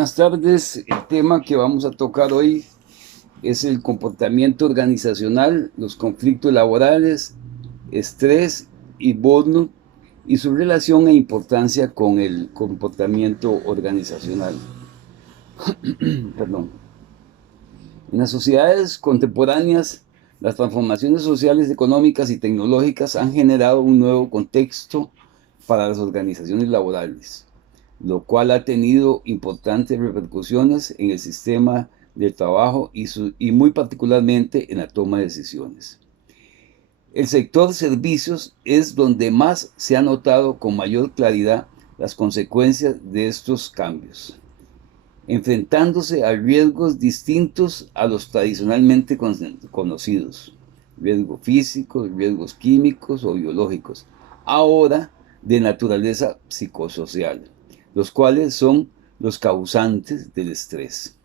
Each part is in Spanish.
Buenas tardes. El tema que vamos a tocar hoy es el comportamiento organizacional, los conflictos laborales, estrés y burnout y su relación e importancia con el comportamiento organizacional. Perdón. En las sociedades contemporáneas, las transformaciones sociales, económicas y tecnológicas han generado un nuevo contexto para las organizaciones laborales, lo cual ha tenido importantes repercusiones en el sistema del trabajo y muy particularmente en la toma de decisiones. El sector servicios es donde más se ha notado con mayor claridad las consecuencias de estos cambios, enfrentándose a riesgos distintos a los tradicionalmente conocidos, riesgos físicos, riesgos químicos o biológicos, ahora de naturaleza psicosocial, los cuales son los causantes del estrés.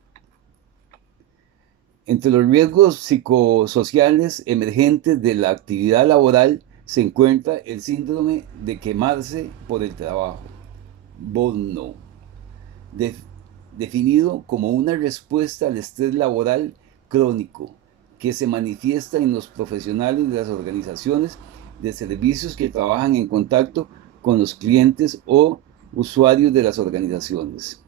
Entre los riesgos psicosociales emergentes de la actividad laboral se encuentra el síndrome de quemarse por el trabajo, burnout, definido como una respuesta al estrés laboral crónico que se manifiesta en los profesionales de las organizaciones de servicios que trabajan en contacto con los clientes o usuarios de las organizaciones.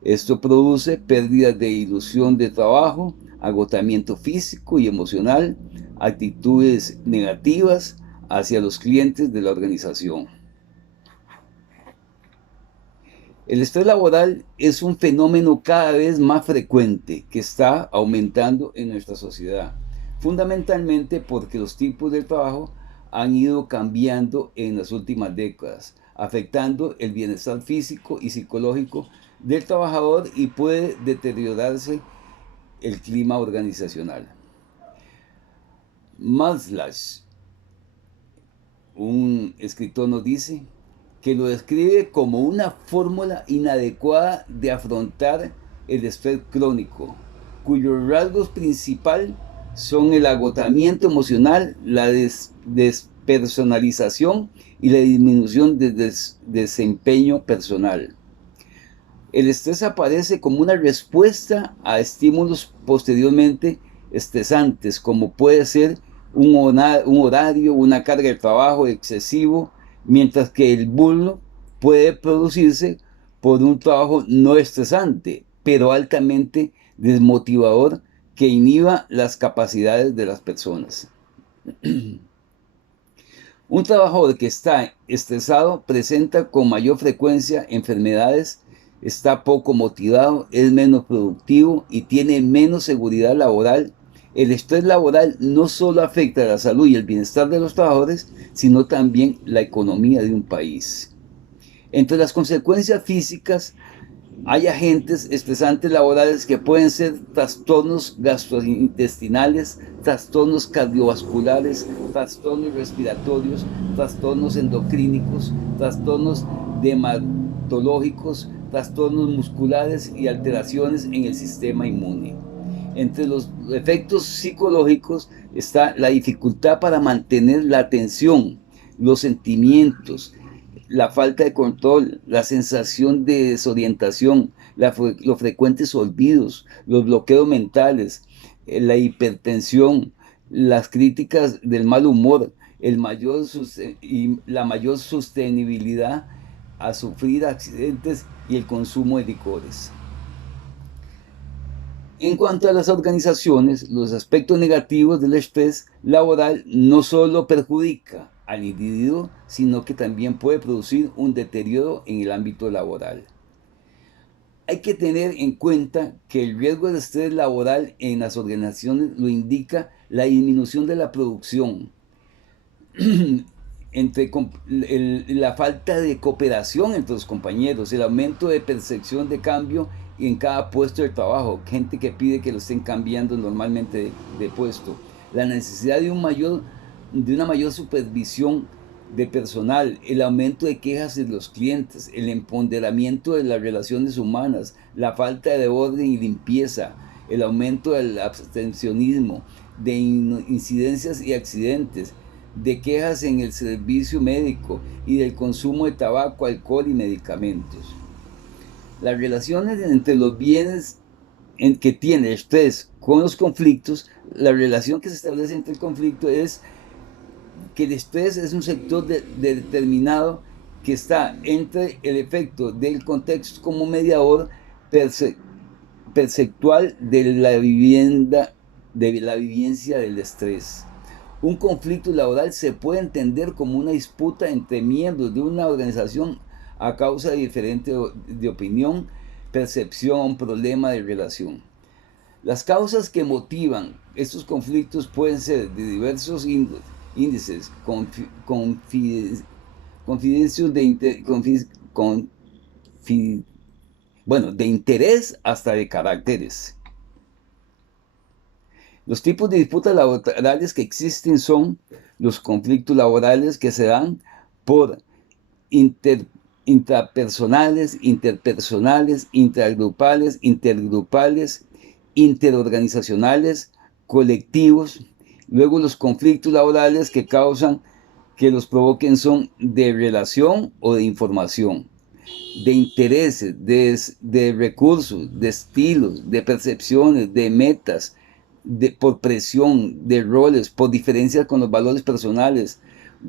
Esto produce pérdidas de ilusión de trabajo, agotamiento físico y emocional, actitudes negativas hacia los clientes de la organización. El estrés laboral es un fenómeno cada vez más frecuente que está aumentando en nuestra sociedad, fundamentalmente porque los tipos de trabajo han ido cambiando en las últimas décadas, afectando el bienestar físico y psicológico del trabajador y puede deteriorarse el clima organizacional. Maslach, un escritor, nos dice que lo describe como una fórmula inadecuada de afrontar el estrés crónico, cuyos rasgos principales son el agotamiento emocional, la despersonalización y la disminución del desempeño personal. El estrés aparece como una respuesta a estímulos posteriormente estresantes, como puede ser un horario, una carga de trabajo excesivo, mientras que el burnout puede producirse por un trabajo no estresante, pero altamente desmotivador que inhiba las capacidades de las personas. Un trabajador que está estresado presenta con mayor frecuencia enfermedades, está poco motivado, es menos productivo y tiene menos seguridad laboral. El estrés laboral no solo afecta a la salud y el bienestar de los trabajadores, sino también la economía de un país. Entre las consecuencias físicas hay agentes estresantes laborales que pueden ser trastornos gastrointestinales, trastornos cardiovasculares, trastornos respiratorios, trastornos endocrínicos, trastornos dermatológicos, trastornos musculares y alteraciones en el sistema inmune. Entre los efectos psicológicos está la dificultad para mantener la atención, los sentimientos, la falta de control, la sensación de desorientación, los frecuentes olvidos, los bloqueos mentales, la hipertensión, las críticas del mal humor, y la mayor sostenibilidad a sufrir accidentes y el consumo de licores. En cuanto a las organizaciones, los aspectos negativos del estrés laboral no solo perjudica al individuo, sino que también puede producir un deterioro en el ámbito laboral. Hay que tener en cuenta que el riesgo de estrés laboral en las organizaciones lo indica la disminución de la producción, la falta de cooperación entre los compañeros, el aumento de percepción de cambio en cada puesto de trabajo, gente que pide que lo estén cambiando normalmente de puesto, la necesidad de una mayor supervisión de personal, el aumento de quejas de los clientes, el empoderamiento de las relaciones humanas, la falta de orden y limpieza, el aumento del abstencionismo, de incidencias y accidentes, de quejas en el servicio médico y del consumo de tabaco, alcohol y medicamentos. Las relaciones entre los bienes que tiene el estrés con los conflictos, la relación que se establece entre el conflicto es que el estrés es un sector determinado que está entre el efecto del contexto como mediador perceptual de la vivienda, de la vivencia del estrés. Un conflicto laboral se puede entender como una disputa entre miembros de una organización a causa de diferente de opinión, percepción, problema de relación. Las causas que motivan estos conflictos pueden ser de diversos índices, confidencios de interés hasta de caracteres. Los tipos de disputas laborales que existen son los conflictos laborales que se dan por intrapersonales, interpersonales, intragrupales, intergrupales, interorganizacionales, colectivos. Luego los conflictos laborales que causan que los provoquen son de relación o de información, de intereses, de recursos, de estilos, de percepciones, de metas, por presión, de roles, por diferencias con los valores personales,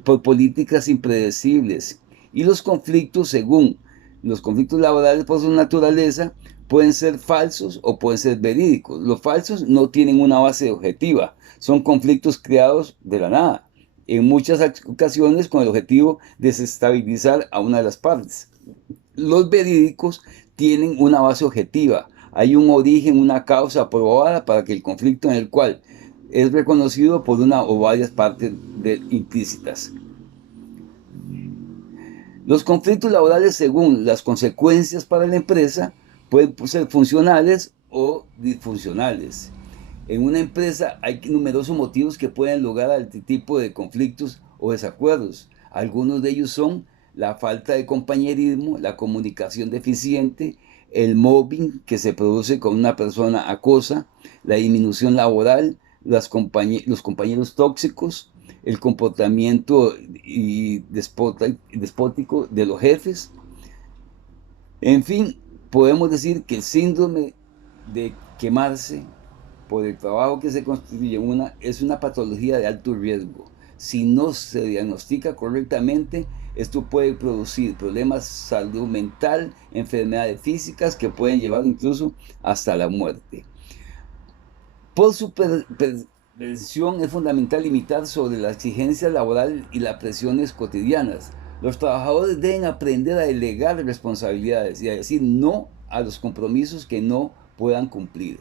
por políticas impredecibles. Y los conflictos, según los conflictos laborales por su naturaleza, pueden ser falsos o pueden ser verídicos. Los falsos no tienen una base objetiva, son conflictos creados de la nada, en muchas ocasiones con el objetivo de desestabilizar a una de las partes. Los verídicos tienen una base objetiva, hay un origen, una causa probada para que el conflicto en el cual es reconocido por una o varias partes implícitas. Los conflictos laborales, según las consecuencias para la empresa, pueden ser funcionales o disfuncionales. En una empresa hay numerosos motivos que pueden lograr este tipo de conflictos o desacuerdos. Algunos de ellos son la falta de compañerismo, la comunicación deficiente, el mobbing que se produce con una persona acosa, la disminución laboral, los compañeros tóxicos, el comportamiento despótico de los jefes. En fin, podemos decir que el síndrome de quemarse por el trabajo que se constituye es una patología de alto riesgo. Si no se diagnostica correctamente, esto puede producir problemas de salud mental, enfermedades físicas que pueden llevar incluso hasta la muerte. Por su prevención es fundamental limitar sobre la exigencia laboral y las presiones cotidianas. Los trabajadores deben aprender a delegar responsabilidades y a decir no a los compromisos que no puedan cumplir.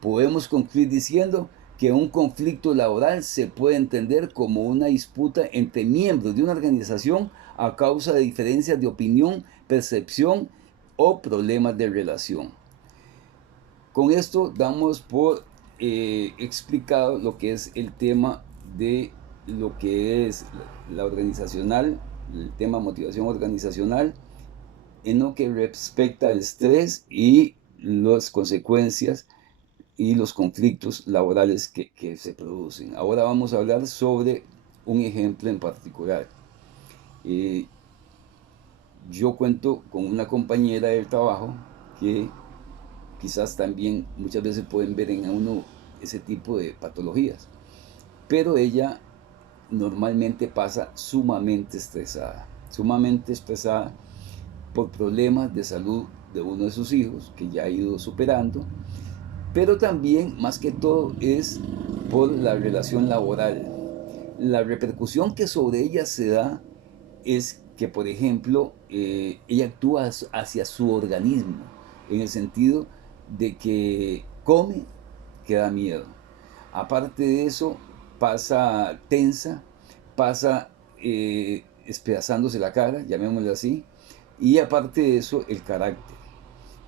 Podemos concluir diciendo que un conflicto laboral se puede entender como una disputa entre miembros de una organización a causa de diferencias de opinión, percepción o problemas de relación. Con esto damos por explicado lo que es el tema de lo que es la organizacional, el tema motivación organizacional, en lo que respecta al estrés y las consecuencias y los conflictos laborales que se producen. Ahora vamos a hablar sobre un ejemplo en particular. Yo cuento con una compañera del trabajo que quizás también muchas veces pueden ver en uno ese tipo de patologías, pero ella normalmente pasa sumamente estresada por problemas de salud de uno de sus hijos que ya ha ido superando, pero también, más que todo, es por la relación laboral. La repercusión que sobre ella se da es que, por ejemplo, ella actúa hacia su organismo, en el sentido de que come, que da miedo. Aparte de eso, pasa tensa, pasa despedazándose la cara, llamémosle así, y aparte de eso, el carácter.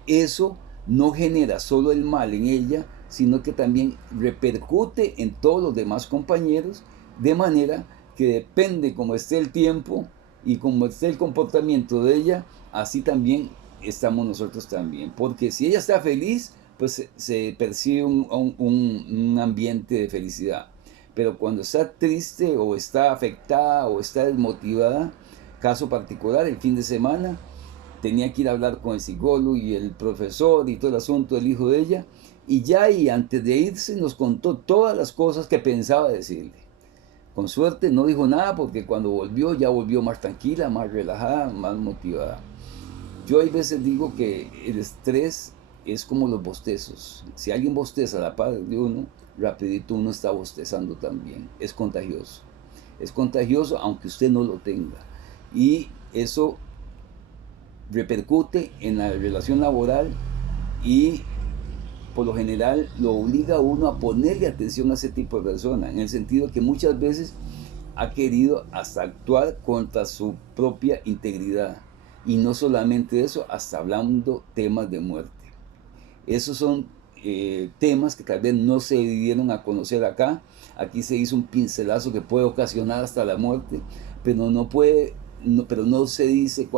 Eso no genera solo el mal en ella, sino que también repercute en todos los demás compañeros, de manera que depende cómo esté el tiempo y cómo esté el comportamiento de ella, así también estamos nosotros también. Porque si ella está feliz, pues se percibe un ambiente de felicidad. Pero cuando está triste o está afectada o está desmotivada, caso particular, el fin de semana, tenía que ir a hablar con el psicólogo y el profesor y todo el asunto del hijo de ella, y ya ahí antes de irse nos contó todas las cosas que pensaba decirle. Con suerte no dijo nada porque cuando volvió ya volvió más tranquila, más relajada, más motivada. Yo hay veces digo que el estrés es como los bostezos. Si alguien bosteza a la par de uno, rapidito uno está bostezando también. Es contagioso. Es contagioso aunque usted no lo tenga. Y eso repercute en la relación laboral y por lo general lo obliga a uno a ponerle atención a ese tipo de persona, en el sentido que muchas veces ha querido hasta actuar contra su propia integridad. Y no solamente eso, hasta hablando temas de muerte. Esos son temas que tal vez no se dieron a conocer acá. Aquí se hizo un pincelazo que puede ocasionar hasta la muerte, pero no se dice